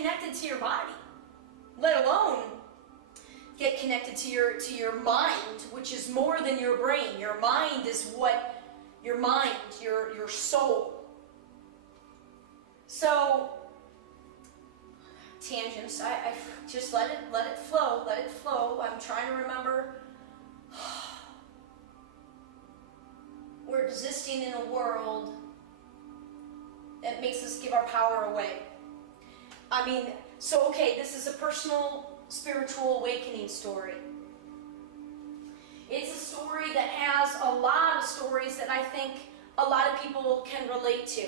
connected to your body, let alone get connected to your mind, which is more than your brain. Your mind is what, your mind, your soul. So, tangents, I just let it flow. I'm trying to remember. We're existing in a world that makes us give our power away. I mean, so okay, this is a personal spiritual awakening story. It's a story that has a lot of stories that I think a lot of people can relate to.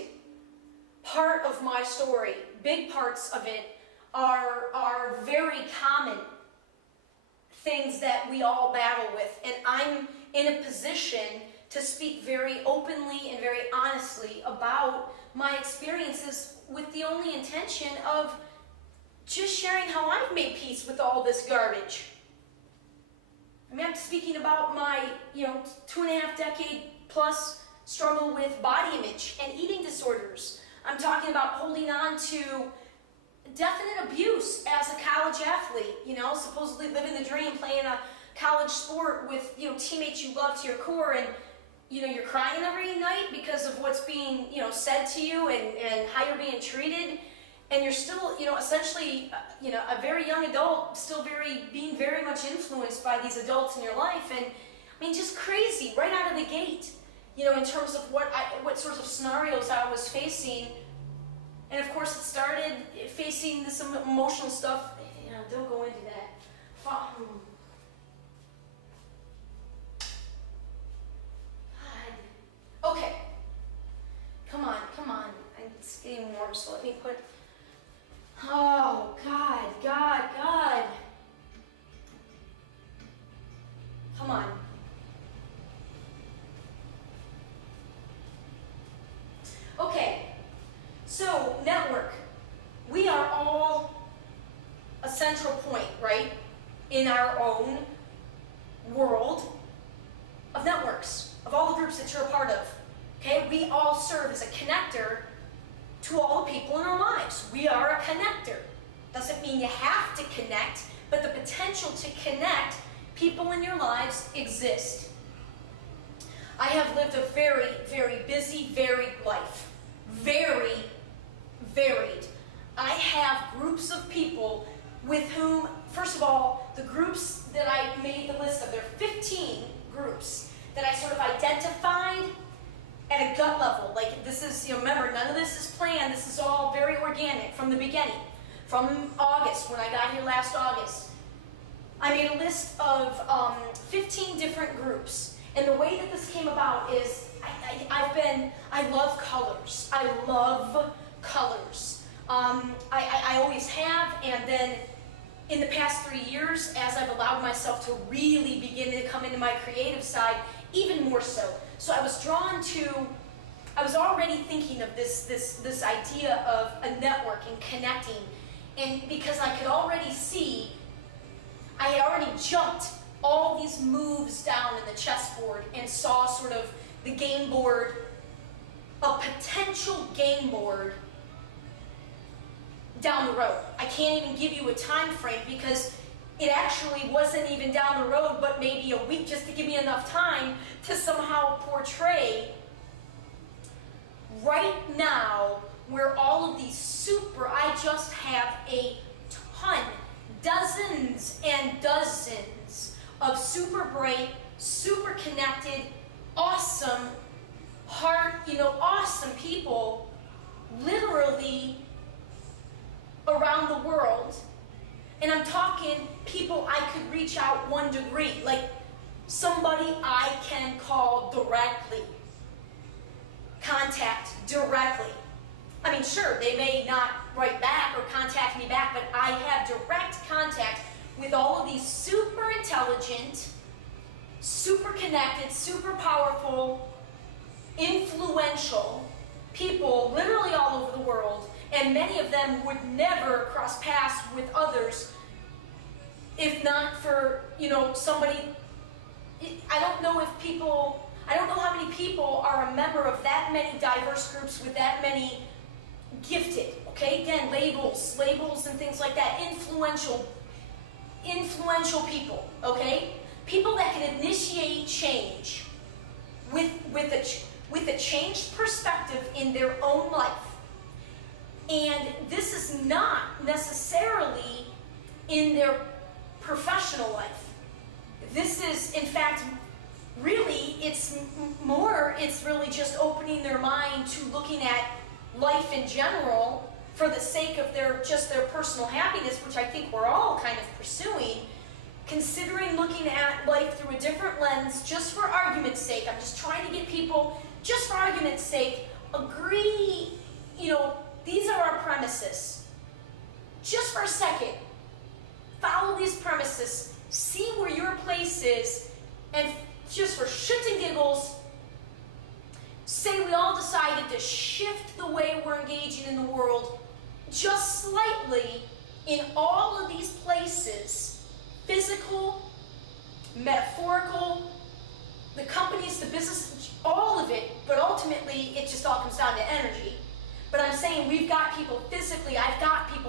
Part of my story, big parts of it, are very common things that we all battle with. And I'm in a position to speak very openly and very honestly about my experiences with the only intention of just sharing how I've made peace with all this garbage. I mean, I'm speaking about my, 2.5 decade plus struggle with body image and eating disorders. I'm talking about holding on to definite abuse as a college athlete, supposedly living the dream, playing a college sport with, teammates you love to your core, and, you're crying every night because of what's being, said to you and how you're being treated. And you're still, essentially, a very young adult, still being very much influenced by these adults in your life. And, I mean, just crazy right out of the gate, in terms of what sorts of scenarios I was facing. And, of course, it started facing some emotional stuff. Don't go into that. God. Okay. Come on. It's getting warm, so let me put... Oh, God. Come on. Okay, so network. We are all a central point, right, in our own world of networks, of all the groups that you're a part of. Okay, we all serve as a connector to all the people in our lives. We are a connector. Doesn't mean you have to connect, but the potential to connect people in your lives exist. I have lived a very, very busy, varied life. Very varied. I have groups of people with whom, first of all, the groups that I made the list of, there are 15 groups that I sort of identified at a gut level. Like, this is, remember, none of this is planned. This is all very organic from the beginning. From August, when I got here last August, I made a list of 15 different groups. And the way that this came about is I love colors. I love colors. I always have, and then in the past 3 years, as I've allowed myself to really begin to come into my creative side, even more so. So I was drawn to, I was already thinking of this idea of a network and connecting. And because I could already see, I had already jumped all these moves down in the chessboard and saw sort of the game board, a potential game board down the road. I can't even give you a time frame because it actually wasn't even down the road, but maybe a week, just to give me enough time to somehow portray right now where all of these I just have a ton, dozens and dozens of super bright, super connected, awesome, awesome people literally around the world. And I'm talking people I could reach out 1 degree, like somebody I can call directly, contact directly. I mean, sure, they may not write back or contact me back, but I have direct contact with all of these super intelligent, super connected, super powerful, influential people literally all over the world, and many of them would never cross paths with others if not for, somebody. I don't know how many people are a member of that many diverse groups with that many gifted, Okay, again, labels and things like that. Influential people, okay? People that can initiate change with a changed perspective in their own life. And this is not necessarily in their professional life. This is, in fact, really, it's really just opening their mind to looking at life in general for the sake of their personal happiness, which I think we're all kind of pursuing, considering looking at life through a different lens, just for argument's sake. I'm just trying to get people, just for argument's sake, agree, these are our premises. Just for a second, follow these premises, see where your place is, and just for shits and giggles, say we all decided to shift the way we're engaging in the world just slightly in all of these places, physical, metaphorical, the companies, the business, all of it, but ultimately it just all comes down to energy. But I'm saying I've got people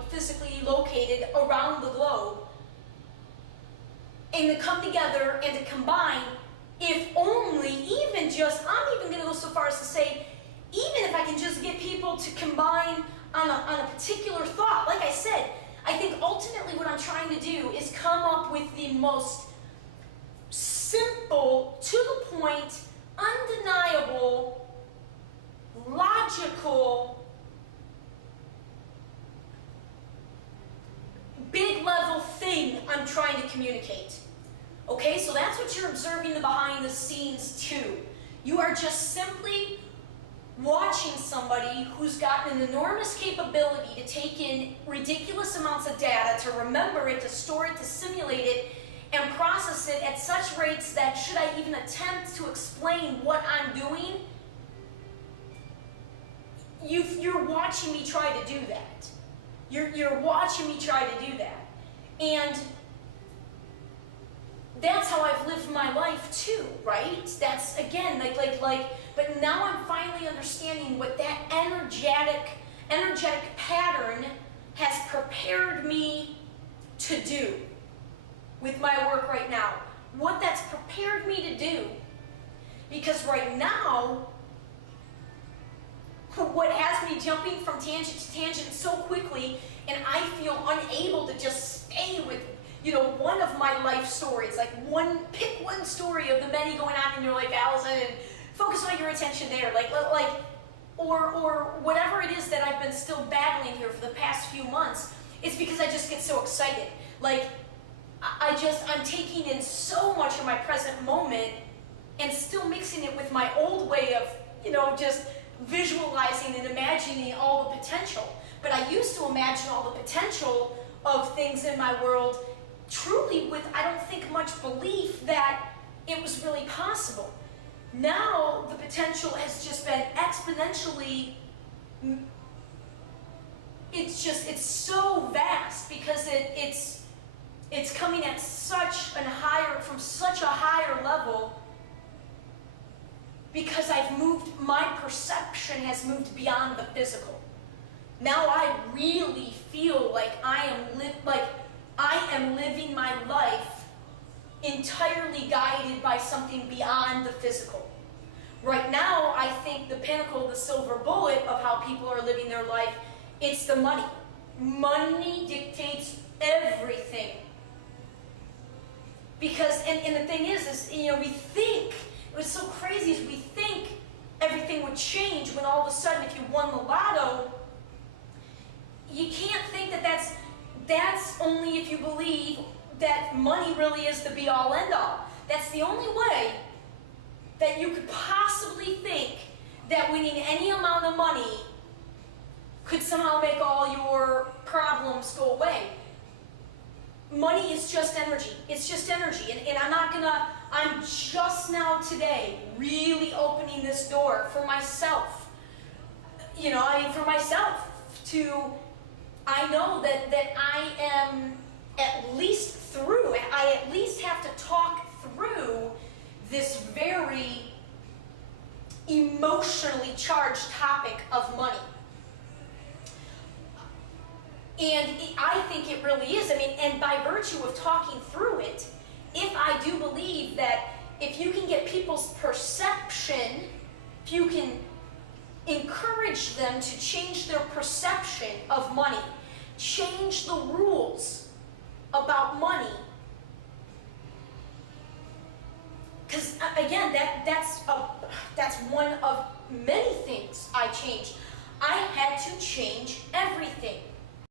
physically located around the globe, and to come together and to combine, if only, I'm even going to go so far as to say, even if I can just get people to combine on a particular thought. Like I said, I think ultimately what I'm trying to do is come up with the most simple, to the point, undeniable, logical, big level thing I'm trying to communicate. Okay, so that's what you're observing the behind the scenes too. You are just simply watching somebody who's got an enormous capability to take in ridiculous amounts of data, to remember it, to store it, to simulate it, and process it at such rates that should I even attempt to explain what I'm doing, you're watching me try to do that. You're watching me try to do that. And that's how I've lived my life too, right? That's, again, but now I'm finally understanding what that energetic pattern has prepared me to do with my work right now. What that's prepared me to do. Because right now, what has me jumping from tangent to tangent so quickly, and I feel unable to just stay with one of my life stories, pick one story of the many going on in your life, Alyson, and focus all your attention there, or whatever it is that I've been still battling here for the past few months. It's because I just get so excited. I'm taking in so much of my present moment and still mixing it with my old way of, just visualizing and imagining all the potential. But I used to imagine all the potential of things in my world truly with, I don't think, much belief that it was really possible. Now the potential has just been exponentially, it's so vast because it's coming at from such a higher level, because my perception has moved beyond the physical. Now I really feel like I am living my life entirely guided by something beyond the physical. Right now, I think the pinnacle, the silver bullet of how people are living their life, it's the money. Money dictates everything. Because, and the thing is we think, what's so crazy is we think everything would change when all of a sudden, if you won the lotto, you can't think that's only if you believe that money really is the be-all, end-all. That's the only way that you could possibly think that winning any amount of money could somehow make all your problems go away. Money is just energy. It's just energy. And I'm just now today really opening this door for myself. For myself I know that I am I at least have to talk through this very emotionally charged topic of money. I think it really is. I mean, and by virtue of talking through it, if I do believe that if you can get people's perception, if you can encourage them to change their perception of money, change the rules about money, because again, that's one of many things I changed. I had to change everything.